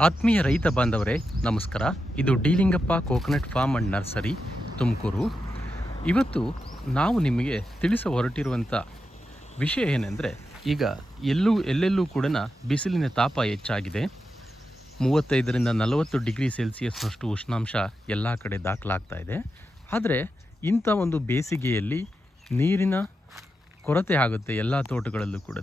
ಆತ್ಮೀಯ ರೈತ ಬಾಂಧವರೇ, ನಮಸ್ಕಾರ. ಇದು Dilingappa coconut farm and nursery, Tumakuru. ಇವತ್ತು ನಾವು ನಿಮಗೆ ತಿಳಿಸ ಹೊರಟಿರುವಂಥ ವಿಷಯ ಏನೆಂದರೆ, ಈಗ ಎಲ್ಲೂ ಎಲ್ಲೆಲ್ಲೂ ಕೂಡ ಬಿಸಿಲಿನ ತಾಪ ಹೆಚ್ಚಾಗಿದೆ. ಮೂವತ್ತೈದರಿಂದ ನಲವತ್ತು ಡಿಗ್ರಿ ಸೆಲ್ಸಿಯಸ್ನಷ್ಟು ಉಷ್ಣಾಂಶ ಎಲ್ಲ ಕಡೆ ದಾಖಲಾಗ್ತಾ ಇದೆ. ಆದರೆ, ಇಂಥ ಒಂದು ಬೇಸಿಗೆಯಲ್ಲಿ ನೀರಿನ ಕೊರತೆ ಆಗುತ್ತೆ ಎಲ್ಲ ತೋಟಗಳಲ್ಲೂ ಕೂಡ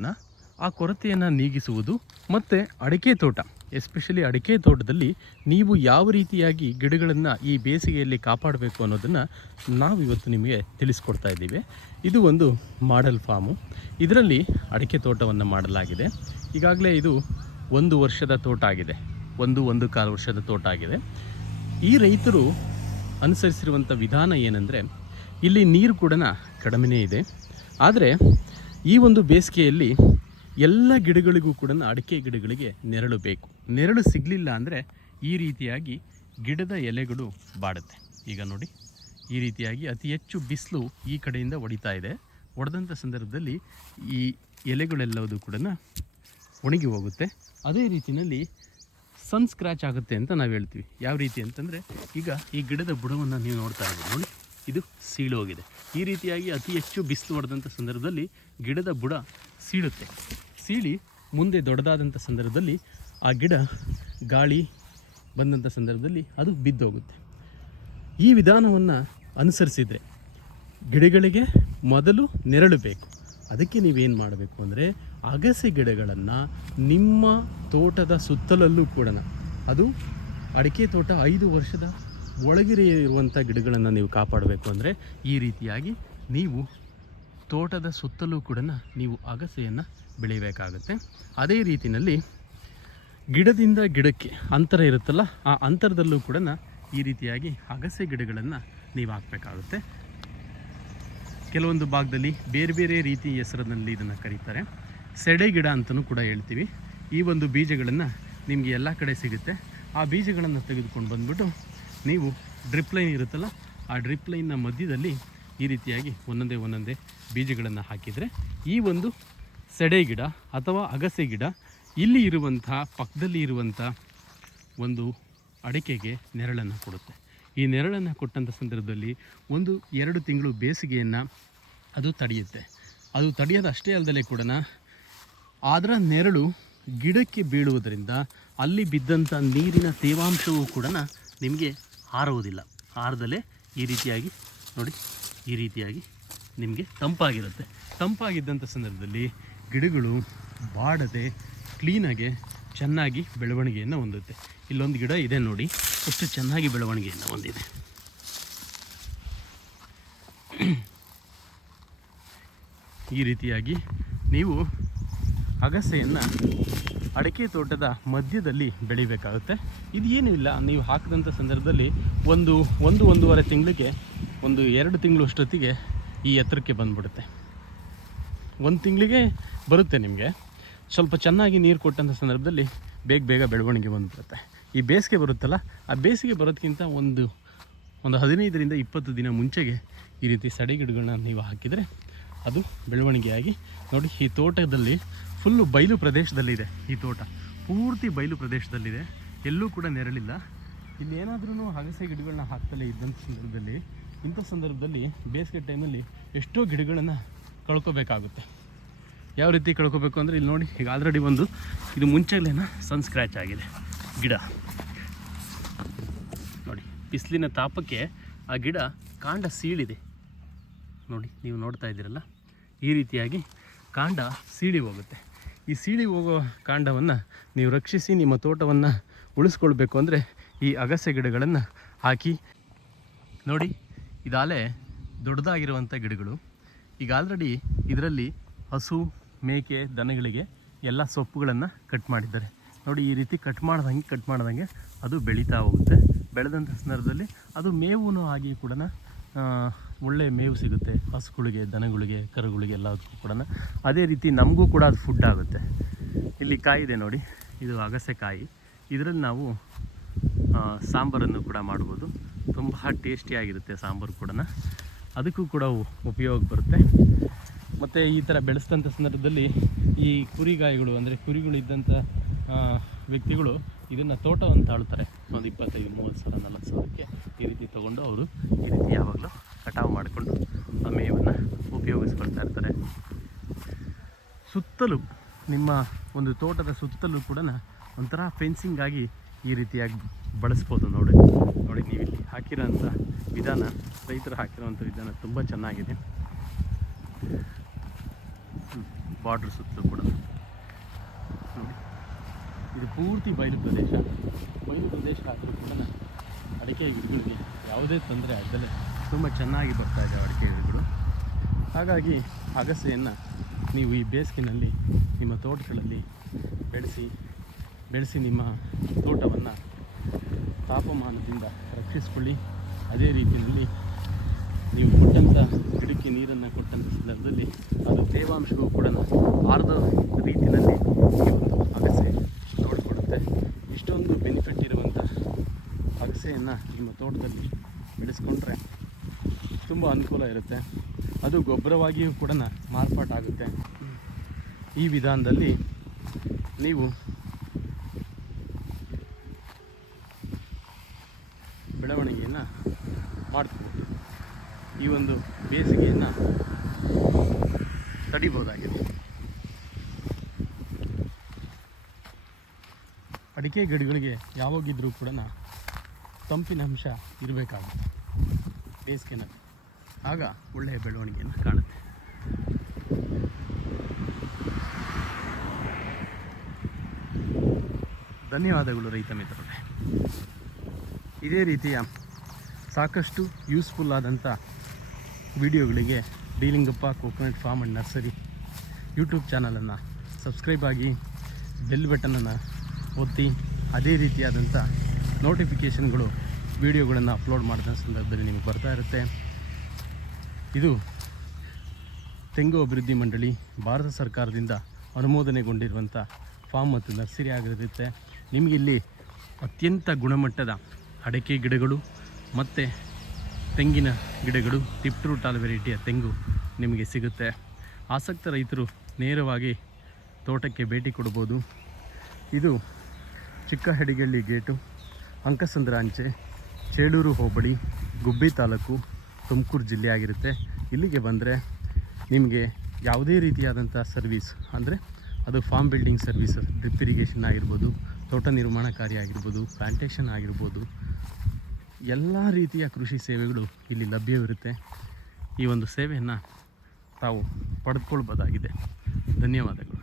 ಆ ಕೊರತೆಯನ್ನು ನೀಗಿಸುವುದು ಮತ್ತು ಅಡಿಕೆ ತೋಟ ಎಸ್ಪೆಷಲಿ ಅಡಿಕೆ ತೋಟದಲ್ಲಿ ನೀವು ಯಾವ ರೀತಿಯಾಗಿ ಗಿಡಗಳನ್ನು ಈ ಬೇಸಿಗೆಯಲ್ಲಿ ಕಾಪಾಡಬೇಕು ಅನ್ನೋದನ್ನು ನಾವು ಇವತ್ತು ನಿಮಗೆ ತಿಳಿಸ್ಕೊಡ್ತಾ ಇದ್ದೀವಿ. ಇದು ಒಂದು ಮಾಡೆಲ್ ಫಾರ್ಮು. ಇದರಲ್ಲಿ ಅಡಿಕೆ ತೋಟವನ್ನು ಮಾಡಲಾಗಿದೆ. ಈಗಾಗಲೇ ಇದು ಒಂದು ವರ್ಷದ ತೋಟ ಆಗಿದೆ. ಒಂದು ಒಂದು ಕಾಲು ವರ್ಷದ ತೋಟ ಆಗಿದೆ. ಈ ರೈತರು ಅನುಸರಿಸಿರುವಂಥ ವಿಧಾನ ಏನಂದರೆ, ಇಲ್ಲಿ ನೀರು ಕೂಡ ಕಡಿಮೆನೇ ಇದೆ. ಆದರೆ ಈ ಒಂದು ಬೇಸಿಗೆಯಲ್ಲಿ ಎಲ್ಲ ಗಿಡಗಳಿಗೂ ಕೂಡ ಅಡಿಕೆ ಗಿಡಗಳಿಗೆ ನೆರಳು ಬೇಕು. ನೆರಳು ಸಿಗಲಿಲ್ಲ ಅಂದರೆ ಈ ರೀತಿಯಾಗಿ ಗಿಡದ ಎಲೆಗಳು ಬಾಡುತ್ತೆ. ಈಗ ನೋಡಿ, ಈ ರೀತಿಯಾಗಿ ಅತಿ ಹೆಚ್ಚು ಬಿಸಿಲು ಈ ಕಡೆಯಿಂದ ಒಡಿತಾ ಇದೆ. ಒಡೆದಂಥ ಸಂದರ್ಭದಲ್ಲಿ ಈ ಎಲೆಗಳೆಲ್ಲವೂ ಕೂಡ ಒಣಗಿ ಹೋಗುತ್ತೆ. ಅದೇ ರೀತಿಯಲ್ಲಿ ಸನ್ ಸ್ಕ್ರ್ಯಾಚ್ ಆಗುತ್ತೆ ಅಂತ ನಾವು ಹೇಳ್ತೀವಿ. ಯಾವ ರೀತಿ ಅಂತಂದರೆ, ಈಗ ಈ ಗಿಡದ ಬುಡವನ್ನು ನೀವು ನೋಡ್ತಾ ಇದ್ದೀವಿ ನೋಡಿ, ಇದು ಸೀಳೋಗಿದೆ. ಈ ರೀತಿಯಾಗಿ ಅತಿ ಹೆಚ್ಚು ಬಿಸಿಲು ಹೊಡೆದಂಥ ಸಂದರ್ಭದಲ್ಲಿ ಗಿಡದ ಬುಡ ಸೀಳುತ್ತೆ. ಸೀಳಿ ಮುಂದೆ ದೊಡ್ಡದಾದಂಥ ಸಂದರ್ಭದಲ್ಲಿ ಆ ಗಿಡ ಗಾಳಿ ಬಂದಂಥ ಸಂದರ್ಭದಲ್ಲಿ ಅದು ಬಿದ್ದೋಗುತ್ತೆ ಈ ವಿಧಾನವನ್ನು ಅನುಸರಿಸಿದರೆ ಗಿಡಗಳಿಗೆ ಮೊದಲು ನೆರಳು ಬೇಕು. ಅದಕ್ಕೆ ನೀವೇನು ಮಾಡಬೇಕು ಅಂದರೆ ಅಗಸೆ ಗಿಡಗಳನ್ನು ನಿಮ್ಮ ತೋಟದ ಸುತ್ತಲಲ್ಲೂ ಕೂಡ ಅದು ಅಡಿಕೆ ತೋಟ ಐದು ವರ್ಷದ ಒಳಗಿರೆಯ ಇರುವಂಥ ಗಿಡಗಳನ್ನು ನೀವು ಕಾಪಾಡಬೇಕು ಅಂದರೆ ಈ ರೀತಿಯಾಗಿ ನೀವು ತೋಟದ ಸುತ್ತಲೂ ಕೂಡ ನೀವು ಅಗಸೆಯನ್ನು ಬೆಳಿಬೇಕಾಗುತ್ತೆ ಅದೇ ರೀತಿಯಲ್ಲಿ ಗಿಡದಿಂದ ಗಿಡಕ್ಕೆ ಅಂತರ ಇರುತ್ತಲ್ಲ, ಆ ಅಂತರದಲ್ಲೂ ಕೂಡ ಈ ರೀತಿಯಾಗಿ ಅಗಸೆ ಗಿಡಗಳನ್ನು ನೀವು ಹಾಕಬೇಕಾಗುತ್ತೆ. ಕೆಲವೊಂದು ಭಾಗದಲ್ಲಿ ಬೇರೆ ಬೇರೆ ರೀತಿ ಹೆಸರಿನಲ್ಲಿ ಇದನ್ನು ಕರೀತಾರೆ. ಸೆಡೆ ಗಿಡ ಅಂತಲೂ ಕೂಡ ಹೇಳ್ತೀವಿ. ಈ ಒಂದು ಬೀಜಗಳನ್ನು ನಿಮಗೆ ಎಲ್ಲ ಕಡೆ ಸಿಗುತ್ತೆ. ಆ ಬೀಜಗಳನ್ನು ತೆಗೆದುಕೊಂಡು ಬಂದುಬಿಟ್ಟು ನೀವು ಡ್ರಿಪ್ ಲೈನ್ ಇರುತ್ತಲ್ಲ, ಆ ಡ್ರಿಪ್ ಲೈನ್ನ ಮಧ್ಯದಲ್ಲಿ ಈ ರೀತಿಯಾಗಿ ಒಂದೊಂದೇ ಒಂದೊಂದೇ ಬೀಜಗಳನ್ನು ಹಾಕಿದರೆ ಈ ಒಂದು ಸೆಡೆ ಗಿಡ ಅಥವಾ ಅಗಸೆ ಗಿಡ ಇಲ್ಲಿ ಇರುವಂಥ ಪಕ್ಕದಲ್ಲಿ ಇರುವಂಥ ಒಂದು ಅಡಿಕೆಗೆ ನೆರಳನ್ನು ಕೊಡುತ್ತೆ. ಈ ನೆರಳನ್ನು ಕೊಟ್ಟಂಥ ಸಂದರ್ಭದಲ್ಲಿ ಒಂದು ಎರಡು ತಿಂಗಳು ಬೇಸಿಗೆಯನ್ನು ಅದು ತಡೆಯುತ್ತೆ. ಅದು ತಡೆಯೋದು ಅಷ್ಟೇ ಅಲ್ಲದೆ ಕೂಡ ಅದರ ನೆರಳು ಗಿಡಕ್ಕೆ ಬೀಳುವುದರಿಂದ ಅಲ್ಲಿ ಬಿದ್ದಂಥ ನೀರಿನ ತೇವಾಂಶವೂ ಕೂಡ ನಿಮಗೆ ಹಾರುವುದಿಲ್ಲ. ಹಾರದಲ್ಲೇ ಈ ರೀತಿಯಾಗಿ ನೋಡಿ ಈ ರೀತಿಯಾಗಿ ನಿಮಗೆ ತಂಪಾಗಿರುತ್ತೆ. ತಂಪಾಗಿದ್ದಂಥ ಸಂದರ್ಭದಲ್ಲಿ ಗಿಡಗಳು ಬಾಡದೆ ಕ್ಲೀನಾಗೆ ಚೆನ್ನಾಗಿ ಬೆಳವಣಿಗೆಯನ್ನು ಹೊಂದುತ್ತೆ. ಇಲ್ಲೊಂದು ಗಿಡ ಇದೆ ನೋಡಿ ಅಷ್ಟು ಚೆನ್ನಾಗಿ ಬೆಳವಣಿಗೆಯನ್ನು ಹೊಂದಿದೆ. ಈ ರೀತಿಯಾಗಿ ನೀವು ಅಗಸೆಯನ್ನು ಅಡಿಕೆ ತೋಟದ ಮಧ್ಯದಲ್ಲಿ ಬೆಳಿಬೇಕಾಗುತ್ತೆ. ಇದು ಏನೂ ಇಲ್ಲ. ನೀವು ಹಾಕಿದಂಥ ಸಂದರ್ಭದಲ್ಲಿ ಒಂದು ಒಂದು, ಒಂದೂವರೆ ತಿಂಗಳಿಗೆ ಒಂದು ಎರಡು ತಿಂಗಳು ಅಷ್ಟೊತ್ತಿಗೆ ಈ ಎತ್ತರಕ್ಕೆ ಬಂದ್ಬಿಡುತ್ತೆ. ಒಂದು ತಿಂಗಳಿಗೆ ಬರುತ್ತೆ ನಿಮಗೆ. ಸ್ವಲ್ಪ ಚೆನ್ನಾಗಿ ನೀರು ಕೊಟ್ಟಂಥ ಸಂದರ್ಭದಲ್ಲಿ ಬೇಗ ಬೇಗ ಬೆಳವಣಿಗೆ ಬಂದುಬಿಡುತ್ತೆ. ಈ ಬೇಸಿಗೆ ಬರುತ್ತಲ್ಲ, ಆ ಬೇಸಿಗೆ ಬರೋದಕ್ಕಿಂತ ಒಂದು ಒಂದು ಹದಿನೈದರಿಂದ ಇಪ್ಪತ್ತು ದಿನ ಮುಂಚೆಗೆ ಈ ರೀತಿ ಸಡಿಗಿಡಗಳನ್ನ ನೀವು ಹಾಕಿದರೆ ಅದು ಬೆಳವಣಿಗೆಯಾಗಿ ನೋಡಿ, ಈ ತೋಟದಲ್ಲಿ ಫುಲ್ಲು ಬಯಲು ಪ್ರದೇಶದಲ್ಲಿದೆ ಈ ತೋಟ. ಪೂರ್ತಿ ಬಯಲು ಪ್ರದೇಶದಲ್ಲಿದೆ. ಎಲ್ಲೂ ಕೂಡ ನೆರಳಿಲ್ಲ. ಇಲ್ಲಿ ಏನಾದ್ರೂ ಅಗಸೆ ಗಿಡಗಳನ್ನ ಹಾಕ್ತಲೇ ಇದ್ದಂಥ ಸಂದರ್ಭದಲ್ಲಿ, ಇಂಥ ಸಂದರ್ಭದಲ್ಲಿ ಬೇಸಿಗೆ ಟೈಮಲ್ಲಿ ಎಷ್ಟೋ ಗಿಡಗಳನ್ನು ಕಳ್ಕೊಬೇಕಾಗುತ್ತೆ. ಯಾವ ರೀತಿ ಕಳ್ಕೊಬೇಕು ಅಂದರೆ ಇಲ್ಲಿ ನೋಡಿ, ಈಗ ಆಲ್ರೆಡಿ ಒಂದು, ಇದು ಮುಂಚೆಲೇನ ಸನ್ ಸ್ಕ್ರ್ಯಾಚ್ ಆಗಿದೆ ಗಿಡ. ನೋಡಿ, ಬಿಸಿಲಿನ ತಾಪಕ್ಕೆ ಆ ಗಿಡ ಕಾಂಡ ಸೀಳಿದೆ. ನೋಡಿ, ನೀವು ನೋಡ್ತಾ ಇದ್ದೀರಲ್ಲ, ಈ ರೀತಿಯಾಗಿ ಕಾಂಡ ಸೀಳಿ ಹೋಗುತ್ತೆ. ಈ ಸೀಳಿ ಹೋಗೋ ಕಾಂಡವನ್ನು ನೀವು ರಕ್ಷಿಸಿ ನಿಮ್ಮ ತೋಟವನ್ನು ಉಳಿಸ್ಕೊಳ್ಬೇಕು ಅಂದರೆ ಈ ಅಗಸೆ ಗಿಡಗಳನ್ನು ಹಾಕಿ. ನೋಡಿ, ಇದಾಲೆ ದೊಡ್ಡದಾಗಿರುವಂಥ ಗಿಡಗಳು. ಈಗ ಆಲ್ರೆಡಿ ಇದರಲ್ಲಿ ಹಸು, ಮೇಕೆ, ದನಗಳಿಗೆ ಎಲ್ಲ ಸೊಪ್ಪುಗಳನ್ನು ಕಟ್ ಮಾಡಿದ್ದಾರೆ. ನೋಡಿ, ಈ ರೀತಿ ಕಟ್ ಮಾಡ್ದಂಗೆ ಕಟ್ ಮಾಡ್ದಂಗೆ ಅದು ಬೆಳೀತಾ ಹೋಗುತ್ತೆ. ಬೆಳೆದಂಥ ಸಂದರ್ಭದಲ್ಲಿ ಅದು ಮೇವು ಆಗಿ ಕೂಡ ಒಳ್ಳೆ ಮೇವು ಸಿಗುತ್ತೆ, ಹಸುಗಳಿಗೆ, ದನಗಳಿಗೆ, ಕರುಗಳಿಗೆ ಎಲ್ಲದಕ್ಕೂ ಕೂಡ. ಅದೇ ರೀತಿ ನಮಗೂ ಕೂಡ ಅದು ಫುಡ್ ಆಗುತ್ತೆ. ಇಲ್ಲಿ ಕಾಯಿ ಇದೆ ನೋಡಿ, ಇದು ಅಗಸೆ ಕಾಯಿ. ಇದರಲ್ಲಿ ನಾವು ಸಾಂಬಾರನ್ನು ಕೂಡ ಮಾಡ್ಬೋದು. ತುಂಬ ಟೇಸ್ಟಿಯಾಗಿರುತ್ತೆ ಸಾಂಬಾರು ಕೂಡ. ಅದಕ್ಕೂ ಕೂಡ ಉಪಯೋಗ ಬರುತ್ತೆ. ಮತ್ತು ಈ ಥರ ಬೆಳೆಸಿದಂಥ ಸಂದರ್ಭದಲ್ಲಿ ಈ ಕುರಿಗಾಯಿಗಳು, ಅಂದರೆ ಕುರಿಗಳು ಇದ್ದಂಥ ವ್ಯಕ್ತಿಗಳು ಇದನ್ನು ತೋಟವನ್ನು ತಾಳ್ತಾರೆ ಒಂದು ಇಪ್ಪತ್ತೈದು, ಮೂವತ್ತು ಸಾವಿರ, ನಲ್ವತ್ತು ಸಾವಿರಕ್ಕೆ ಈ ರೀತಿ ತೊಗೊಂಡು ಅವರು ಈ ರೀತಿ ಯಾವಾಗಲೂ ಕಟಾವು ಮಾಡಿಕೊಂಡು ಆ ಮೇವನ್ನು ಉಪಯೋಗಿಸ್ಕೊಳ್ತಾ ಇರ್ತಾರೆ. ಸುತ್ತಲೂ ನಿಮ್ಮ ಒಂದು ತೋಟದ ಸುತ್ತಲೂ ಕೂಡ ಒಂಥರ ಫೆನ್ಸಿಂಗಾಗಿ ಈ ರೀತಿಯಾಗಿ ಬಳಸ್ಬೋದು ನೋಡಿ. ನೋಡಿ ನೀವು ಇಲ್ಲಿ ಹಾಕಿರೋಂಥ ವಿಧಾನ, ರೈತರು ಹಾಕಿರೋವಂಥ ವಿಧಾನ ತುಂಬ ಚೆನ್ನಾಗಿದೆ. ಬಾರ್ಡ್ರ್ ಸುತ್ತಲೂ ಕೂಡ. ನೋಡಿ, ಇದು ಪೂರ್ತಿ ಬಯಲು ಪ್ರದೇಶ. ಬಯಲು ಪ್ರದೇಶ ಆದರೂ ಕೂಡ ಅಡಿಕೆ ಗಿಡಗಳಿಗೆ ಯಾವುದೇ ತೊಂದರೆ ಆಗದಲ್ಲೇ ತುಂಬ ಚೆನ್ನಾಗಿ ಬರ್ತಾ ಇದೆ ಅಡಿಕೆ ಹಾಗಾಗಿ ಅಗಸೆಯನ್ನು ನೀವು ಈ ಬೇಸಿಗೆನಲ್ಲಿ ನಿಮ್ಮ ತೋಟಗಳಲ್ಲಿ ಬೆಳೆಸಿ ಬೆಳೆಸಿ ನಿಮ್ಮ ತೋಟವನ್ನು ತಾಪಮಾನದಿಂದ ರಕ್ಷಿಸಿಕೊಳ್ಳಿ. ಅದೇ ರೀತಿಯಲ್ಲಿ ನೀವು ಕೊಟ್ಟಂಥ ಗಿಡಕ್ಕೆ ನೀರನ್ನು ಕೊಟ್ಟಂಥ ಸಂದರ್ಭದಲ್ಲಿ ಅದು ತೇವಾಂಶವೂ ಕೂಡ ಆರ್ದ ರೀತಿಯಲ್ಲಿ ಈ ಒಂದು ಅಗಸೆ ನೋಡಿಕೊಡುತ್ತೆ ಇಷ್ಟೊಂದು ಬೆನಿಫಿಟ್ ಇರುವಂಥ ಅಗಸೆಯನ್ನು ನಿಮ್ಮ ತೋಟದಲ್ಲಿ ಬೆಳೆಸ್ಕೊಂಡ್ರೆ ತುಂಬ ಅನುಕೂಲ ಇರುತ್ತೆ. ಅದು ಗೊಬ್ಬರವಾಗಿಯೂ ಕೂಡ ಮಾರ್ಪಾಟಾಗುತ್ತೆ ಈ ವಿಧಾನದಲ್ಲಿ ನೀವು ಬೆಳವಣಿಗೆಯನ್ನು ಮಾಡ್ಕೋಬೋದು ಈ ಒಂದು ಬೇಸಿಗೆಯನ್ನು ತಡಿಬೋದಾಗಿದೆ ಅಡಿಕೆ ಗಿಡಗಳಿಗೆ ಯಾವಾಗಿದ್ದರೂ ಕೂಡ ತಂಪಿನ ಅಂಶ ಇರಬೇಕಾಗುತ್ತೆ. ಬೇಸಿಗೆನಲ್ಲಿ. ಆಗ ಒಳ್ಳೆಯ ಬೆಳವಣಿಗೆಯನ್ನು ಕಾಣುತ್ತೆ. ಧನ್ಯವಾದಗಳು ರೈತ ಮಿತ್ರರೇ. ಇದೇ ರೀತಿಯ ಸಾಕಷ್ಟು ಯೂಸ್ಫುಲ್ ಆದಂಥ ವಿಡಿಯೋಗಳಿಗೆ Dilingappa coconut farm and nursery YouTube ಚಾನಲನ್ನು ಸಬ್ಸ್ಕ್ರೈಬ್ ಆಗಿ ಬೆಲ್ ಬಟನನ್ನು ಒತ್ತಿ ಅದೇ ರೀತಿಯಾದಂಥ ನೋಟಿಫಿಕೇಷನ್ಗಳು ವಿಡಿಯೋಗಳನ್ನು ಅಪ್ಲೋಡ್ ಮಾಡಿದ ಸಂದರ್ಭದಲ್ಲಿ ನಿಮಗೆ ಬರ್ತಾ ಇರುತ್ತೆ. ಇದು ತೆಂಗು ಅಭಿವೃದ್ಧಿ ಮಂಡಳಿ ಭಾರತ ಸರ್ಕಾರದಿಂದ ಅನುಮೋದನೆಗೊಂಡಿರುವಂಥ ಫಾರ್ಮ್ ಮತ್ತು ನರ್ಸರಿ ಆಗಿರುತ್ತೆ. ನಿಮಗಿಲ್ಲಿ ಅತ್ಯಂತ ಗುಣಮಟ್ಟದ ಅಡಕೆ ಗಿಡಗಳು ಮತ್ತು ತೆಂಗಿನ ಗಿಡಗಳು, ಟಿಪ್ ಟು ಟಾಲ್ ವೆರೈಟಿಯ ತೆಂಗು ನಿಮಗೆ ಸಿಗುತ್ತೆ. ಆಸಕ್ತ ರೈತರು ನೇರವಾಗಿ ತೋಟಕ್ಕೆ ಭೇಟಿ ಕೊಡ್ಬೋದು. ಇದು ಚಿಕ್ಕ ಗೇಟು, ಅಂಕಸಂದ್ರ ಅಂಚೆ, ಚೇಳೂರು ಹೋಬಳಿ, ಗುಬ್ಬಿ ತಾಲೂಕು ತುಮಕೂರು ಜಿಲ್ಲೆ ಆಗಿರುತ್ತೆ. ಇಲ್ಲಿಗೆ ಬಂದರೆ ನಿಮಗೆ ಯಾವುದೇ ರೀತಿಯಾದಂಥ ಸರ್ವಿಸ್ ಅಂದರೆ ಅದು farm building service, drip irrigation ಆಗಿರ್ಬೋದು, ತೋಟ ನಿರ್ಮಾಣ ಕಾರ್ಯ ಆಗಿರ್ಬೋದು, ಪ್ಲಾಂಟೇಷನ್ ಆಗಿರ್ಬೋದು, ಎಲ್ಲ ರೀತಿಯ ಕೃಷಿ ಸೇವೆಗಳು ಇಲ್ಲಿ ಲಭ್ಯವಿರುತ್ತೆ. ಈ ಒಂದು ಸೇವೆಯನ್ನು ತಾವು ಪಡೆದುಕೊಳ್ಬೋದಾಗಿದೆ. ಧನ್ಯವಾದಗಳು.